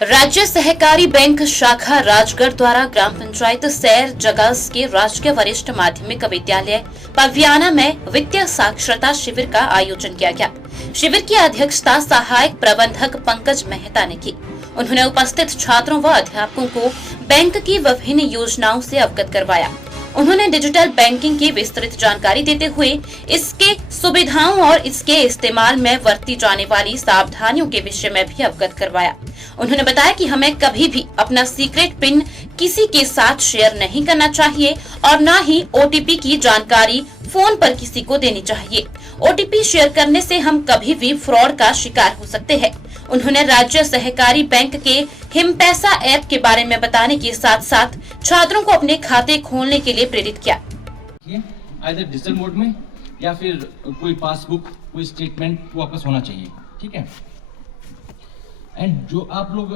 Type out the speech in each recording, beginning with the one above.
राज्य सहकारी बैंक शाखा राजगढ़ द्वारा ग्राम पंचायत सैर जगास के राजकीय वरिष्ठ माध्यमिक विद्यालय पवियाना में वित्तीय साक्षरता शिविर का आयोजन किया गया। शिविर की अध्यक्षता सहायक प्रबंधक पंकज मेहता ने की। उन्होंने उपस्थित छात्रों व अध्यापकों को बैंक की विभिन्न योजनाओं से अवगत करवाया। उन्होंने डिजिटल बैंकिंग की विस्तृत जानकारी देते हुए इसके सुविधाओं और इसके इस्तेमाल में बरती जाने वाली सावधानियों के विषय में भी अवगत करवाया। उन्होंने बताया कि हमें कभी भी अपना सीक्रेट पिन किसी के साथ शेयर नहीं करना चाहिए और न ही ओटीपी की जानकारी फोन पर किसी को देनी चाहिए। ओटीपी शेयर करने से हम कभी भी फ्रॉड का शिकार हो सकते हैं। उन्होंने राज्य सहकारी बैंक के हिमपैसा ऐप के बारे में बताने के साथ साथ छात्रों को अपने खाते खोलने के लिए प्रेरित किया। आइदर डिजिटल मोड में या फिर कोई पासबुक, कोई स्टेटमेंट वो आपका होना चाहिए, ठीक है। एंड जो आप लोग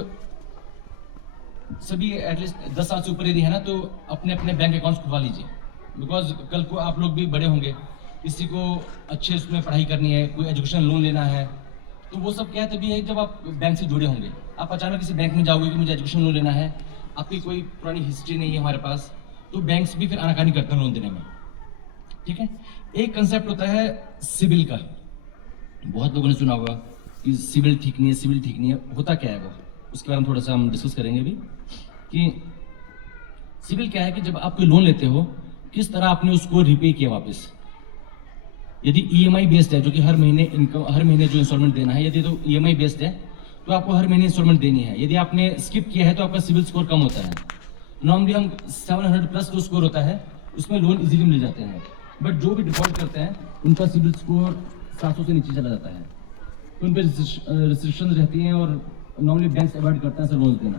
सभी एटलीस्ट 10 साल से ऊपर यदि है ना, तो अपने अपने बैंक अकाउंट्स खुलवा लीजिए। बिकॉज कल को आप लोग भी बड़े होंगे, किसी को अच्छे उसमें पढ़ाई करनी है, कोई एजुकेशन लोन लेना है, तो वो सब क्या तभी है जब आप बैंक से जुड़े होंगे। आप अचानक किसी बैंक में जाओगे कि मुझे एजुकेशन लोन लेना है, आपकी कोई पुरानी हिस्ट्री नहीं है हमारे पास, तो बैंक्स भी फिर आनाकानी करते हैं लोन देने में, ठीक है। एक कंसेप्ट होता है सिविल का, बहुत लोगों ने सुना होगा कि सिविल ठीक नहीं है, सिविल ठीक नहीं है। होता क्या है वो, उसके बारे में थोड़ा सा हम डिस्कस करेंगे भी कि सिविल क्या है कि जब आप कोई लोन लेते हो, किस तरह आपने उसको रिपे किया वापस। यदि ईएमआई बेस्ड है, जो कि हर महीने इनकम, हर महीने जो इंस्टॉलमेंट देना है, यदि तो ईएमआई बेस्ड है तो आपको हर महीने इंस्टॉलमेंट देनी है। यदि आपने स्किप किया है तो आपका सिविल स्कोर कम होता है। नॉर्मली हम 700 प्लस जो स्कोर होता है उसमें लोन इजीली मिल जाते हैं, बट जो भी डिफॉल्ट करते हैं उनका सिविल स्कोर 700 से नीचे चला जाता है, तो उन पर रिस्ट्रिक्शन रहती हैं और नॉर्मली बैंक अवॉइड करते हैं लोन देना।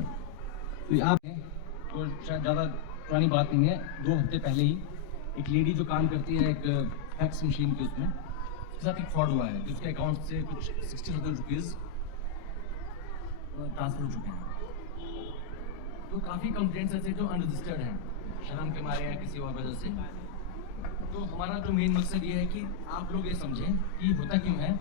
तो आप तो शायद ज़्यादा पुरानी बात नहीं है, 2 हफ्ते पहले ही एक लेडी जो काम करती है एक फैक्स मशीन के उसमें, उसके साथ एक फ्रॉड हुआ है। उसके अकाउंट से कुछ 60,000 रुपीज़ ट्रांसफर हो चुके हैं। तो काफ़ी कंप्लेंट्स ऐसे जो अनरजिस्टर्ड हैं, शर्म के मारे या किसी और वजह से। तो हमारा जो मेन मकसद ये है कि आप लोग ये समझें कि होता क्यों है,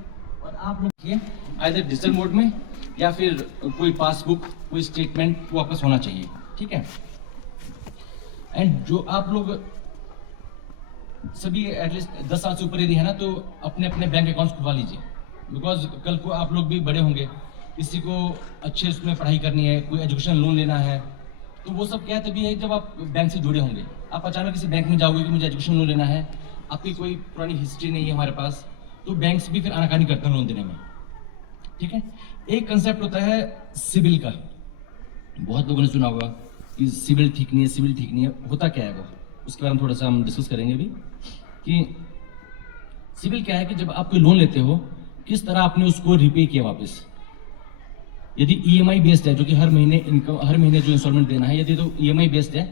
और आप लोग ये आइदर डिजिटल मोड में या फिर कोई पासबुक, कोई स्टेटमेंट वो आपका होना चाहिए, ठीक है। एंड जो आप लोग सभी एटलीस्ट 10 साल से ऊपर यदि है ना, तो अपने अपने बैंक अकाउंट्स खुलवा लीजिए। बिकॉज कल को आप लोग भी बड़े होंगे, किसी को अच्छे उसमें पढ़ाई करनी है, कोई एजुकेशन लोन लेना है, तो वो सब क्या तभी है जब आप बैंक से जुड़े होंगे। आप अचानक किसी बैंक में जाओगे कि मुझे एजुकेशन लोन लेना है, आपकी कोई पुरानी हिस्ट्री नहीं है हमारे पास, तो बैंक्स भी फिर आनाकानी करते हैं लोन देने में, ठीक है। एक कंसेप्ट होता है सिविल का, बहुत लोगों ने सुना होगा कि सिविल ठीक नहीं है, सिविल ठीक नहीं है। होता क्या है वो, उसके बारे में थोड़ा सा हम डिस्कस करेंगे भी कि सिविल क्या है कि जब आप कोई लोन लेते हो, किस तरह आपने उसको रिपे किया वापस। यदि ईएमआई बेस्ड है, जो कि हर महीने इनकम, हर महीने जो इंस्टॉलमेंट देना है, यदि तो ईएमआई बेस्ड है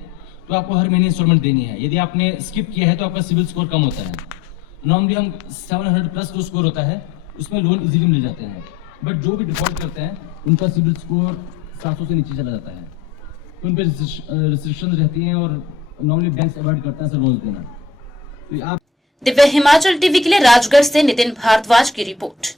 तो आपको हर महीने इंस्टॉलमेंट देनी है। यदि आपने स्किप किया है तो आपका सिविल स्कोर कम होता है। नॉर्मली हम 700 प्लस जो स्कोर होता है उसमें लोन इजीली मिल जाते हैं, बट जो भी डिफॉल्ट करते हैं उनका सिविल स्कोर 700 से नीचे चला जाता है, तो उन पर रिस्ट्रिक्शन रहती हैं और नॉर्मली बैंक अवॉइड करते हैं लोन देना। तो आप दिव्य हिमाचल टीवी के लिए राजगढ़ से नितिन भारद्वाज की रिपोर्ट।